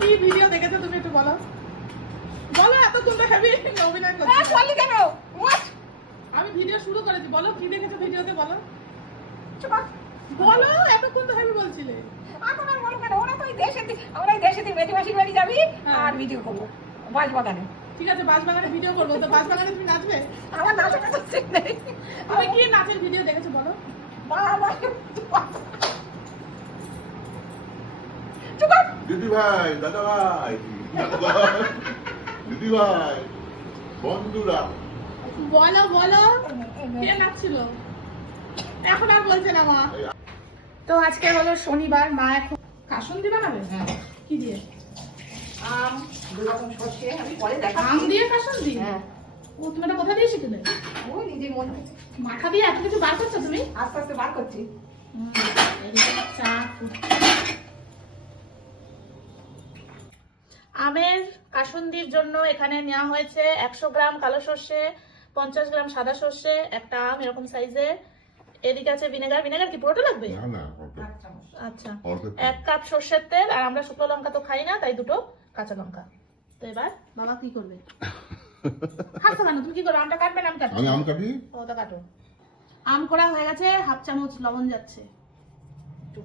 কি ভিডিও দেখেছো তুমি একটু বলো বলো এত তোমরা হেভি অভিনয় করছো বললি কেন আমি ভিডিও শুরু করেছি বলো কি দেখেছো ভিডিওতে বলো চুপ বলো এতক্ষণ তো হেভি বলছিলে এখন আর বলো কেন ওরা তো এই দেশে আমরা এই দেশে মেদি মাসির বাড়ি যাবি আর ভিডিও করবো বাস বাগানে ঠিক আছে বাঁশবাগানে ভিডিও করবো তো বাঁশবাগানে তুমি নাচবে আমার নাচে তো ঠিক নেই তুমি কি নাচের ভিডিও দেখেছো বলো বাবা দিদি ভাই দাদা ভাই দিদি ভাই বন্ধুরা বলো বলো কে নাচছিল এখন আর বলছে না মা তো আজকে হলো শনিবার মা এখন কাসুন্দি বানাবে কি দিয়ে আম দু রকম সর্ষে আমি পরে দেখাচ্ছি আম দিয়ে কাসুন্দি হ্যাঁ ও তুমি এটা কোথা দিয়ে শিখলে ওই নিজের মন থেকে মাথা দিয়ে এত কিছু বার করছো তুমি আস্তে আস্তে বার করছি এদিকে চা আমের কাসুন্দির জন্য এখানে নেওয়া হয়েছে 100 গ্রাম কালো সর্ষে 50 গ্রাম সাদা সর্ষে একটা আম এরকম সাইজের এদিকে আছে ভিনেগার ভিনেগার কি পুরোটা লাগবে না না আচ্ছা 1 কাপ সর্ষের তেল আর আমরা শুকনো লঙ্কা তো খাই না তাই দুটো কাঁচা লঙ্কা তো এবার বাবা কি করবে হাতে বানো তুমি কি করবে আমটা কাটবে না আমি কাটছি আমি আম কাটি ওটা কাটো আম করা হয়ে গেছে হাফ চামচ লবণ যাচ্ছে একটু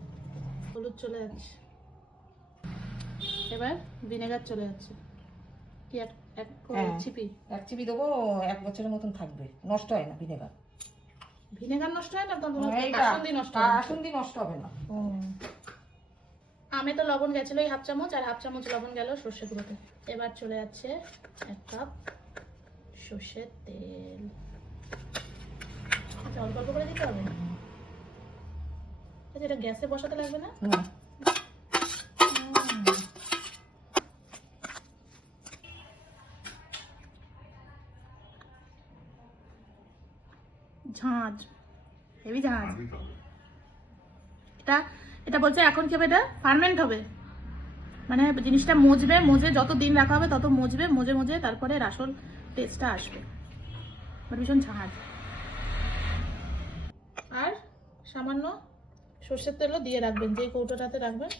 হলুদ চলে যাচ্ছে এবার ভিনেগার চলে যাচ্ছে কি এক চিপি এক চিপি দেবো 1 বছরের মতন থাকবে নষ্ট হয় না ভিনেগার ভিনেগার নষ্ট হয় না তোমার কাসুন্দি নষ্ট হয় কাসুন্দি নষ্ট হবে না আমে তো লবণ গেছিল এই হাফ চামচ আর হাফ চামচ লবণ গেল সর্ষে গুঁড়োতে এবার চলে যাচ্ছে 1 কাপ সর্ষের তেল আচ্ছা অল্প অল্প করে দিতে হবে আচ্ছা এটা গ্যাসে বসাতে লাগবে না ঝাঁঝ হেভি ঝাঁঝ এটা এটা বলছে এখন কি হবে এটা ফার্মেন্ট হবে মানে জিনিসটা মজবে মজে যত দিন রাখা হবে তত মজবে মজে মজে তারপরে আসল টেস্টটা আসবে ভীষণ ঝাঁঝ আর সামান্য সর্ষের তেলও দিয়ে রাখবেন যেই কৌটোটাতে রাখবেন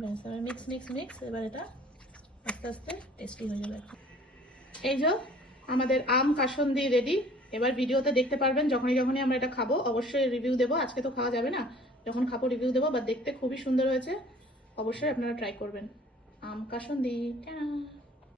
ব্যাস মিক্স মিক্স মিক্স এবার এটা আস্তে আস্তে টেস্টি হয়ে যাবে এই যে আমাদের আম কাসুন্দি রেডি এবার ভিডিওতে দেখতে পারবেন যখনই আমরা এটা খাবো অবশ্যই রিভিউ দেবো আজকে তো খাওয়া যাবে না যখন খাবো রিভিউ দেবো বা দেখতে খুবই সুন্দর হয়েছে অবশ্যই আপনারা ট্রাই করবেন আম কাসুন্দি টাটা